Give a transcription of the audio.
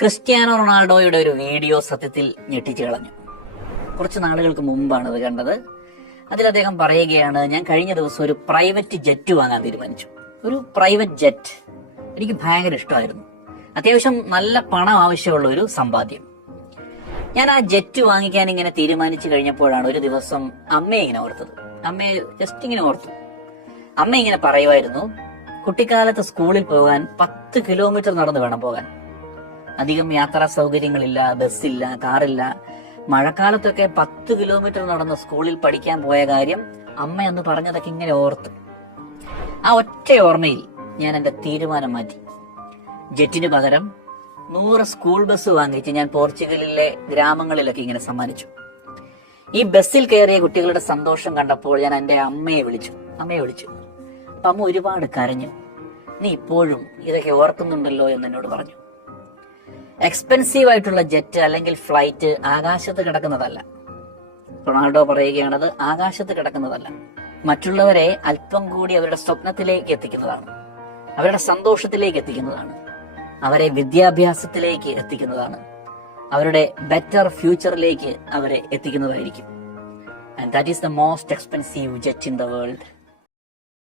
Cristiano റൊണാൾഡോയുടെ ഒരു video സത്യത്തിൽ ഞെട്ടിച്ചു കളഞ്ഞു. കുറച്ച് നാളുകൾക്ക് മുമ്പാണ് അത് കണ്ടത്. അതിൽ അദ്ദേഹം പറയുകയാണ്, ഞാൻ കഴിഞ്ഞ ദിവസം ഒരു പ്രൈവറ്റ് ജെറ്റ് വാങ്ങാൻ തീരുമാനിച്ചു. ഒരു പ്രൈവറ്റ് ജെറ്റ് എനിക്ക് ഭയങ്കര ഇഷ്ടമായിരുന്നു. അത്യാവശ്യം നല്ല പണം ആവശ്യമുള്ള ഒരു സമ്പാദ്യം. ഞാൻ ആ ജെറ്റ് വാങ്ങിക്കാൻ ഇങ്ങനെ തീരുമാനിച്ചു കഴിഞ്ഞപ്പോഴാണ് ഒരു ദിവസം അമ്മയെ ഇങ്ങനെ ഓർത്തത്. അമ്മയെ ജസ്റ്റ് ഇങ്ങനെ ഓർത്തു. അമ്മ ഇങ്ങനെ പറയുമായിരുന്നു, കുട്ടിക്കാലത്ത് സ്കൂളിൽ പോകാൻ 10 കിലോമീറ്റർ നടന്നു വേണം പോകാൻ. അധികം യാത്രാ സൗകര്യങ്ങളില്ല, ബസ്സില്ല, കാറില്ല. മഴക്കാലത്തൊക്കെ 10 കിലോമീറ്റർ നടന്ന് സ്കൂളിൽ പഠിക്കാൻ പോയ കാര്യം അമ്മ എന്ന് പറഞ്ഞതൊക്കെ ഇങ്ങനെ ഓർത്തു. ആ ഒറ്റ ഓർമ്മയിൽ ഞാൻ എന്റെ തീരുമാനം മാറ്റി. ജെറ്റിന് പകരം 100 സ്കൂൾ ബസ് വാങ്ങിച്ച് ഞാൻ പോർച്ചുഗലിലെ ഗ്രാമങ്ങളിലൊക്കെ ഇങ്ങനെ സമ്മാനിച്ചു. ഈ ബസ്സിൽ കയറിയ കുട്ടികളുടെ സന്തോഷം കണ്ടപ്പോൾ ഞാൻ എന്റെ അമ്മയെ വിളിച്ചു. അപ്പൊ അമ്മ ഒരുപാട് കരഞ്ഞു. നീ ഇപ്പോഴും ഇതൊക്കെ ഓർക്കുന്നുണ്ടല്ലോ എന്ന് എന്നോട് പറഞ്ഞു. എക്സ്പെൻസീവ് ആയിട്ടുള്ള ജെറ്റ് അല്ലെങ്കിൽ ഫ്ലൈറ്റ് ആകാശത്ത് കിടക്കുന്നതല്ല. റൊണാൾഡോ പറയുകയാണത് ആകാശത്ത് കിടക്കുന്നതല്ല. മറ്റുള്ളവരെ അല്പം കൂടി അവരുടെ സ്വപ്നത്തിലേക്ക് എത്തിക്കുന്നതാണ്, അവരുടെ സന്തോഷത്തിലേക്ക് എത്തിക്കുന്നതാണ്, അവരെ വിദ്യാഭ്യാസത്തിലേക്ക് എത്തിക്കുന്നതാണ്, അവരുടെ ബെറ്റർ ഫ്യൂച്ചറിലേക്ക് അവരെ എത്തിക്കുന്നതായിരിക്കും. And that is the most expensive jet in the world.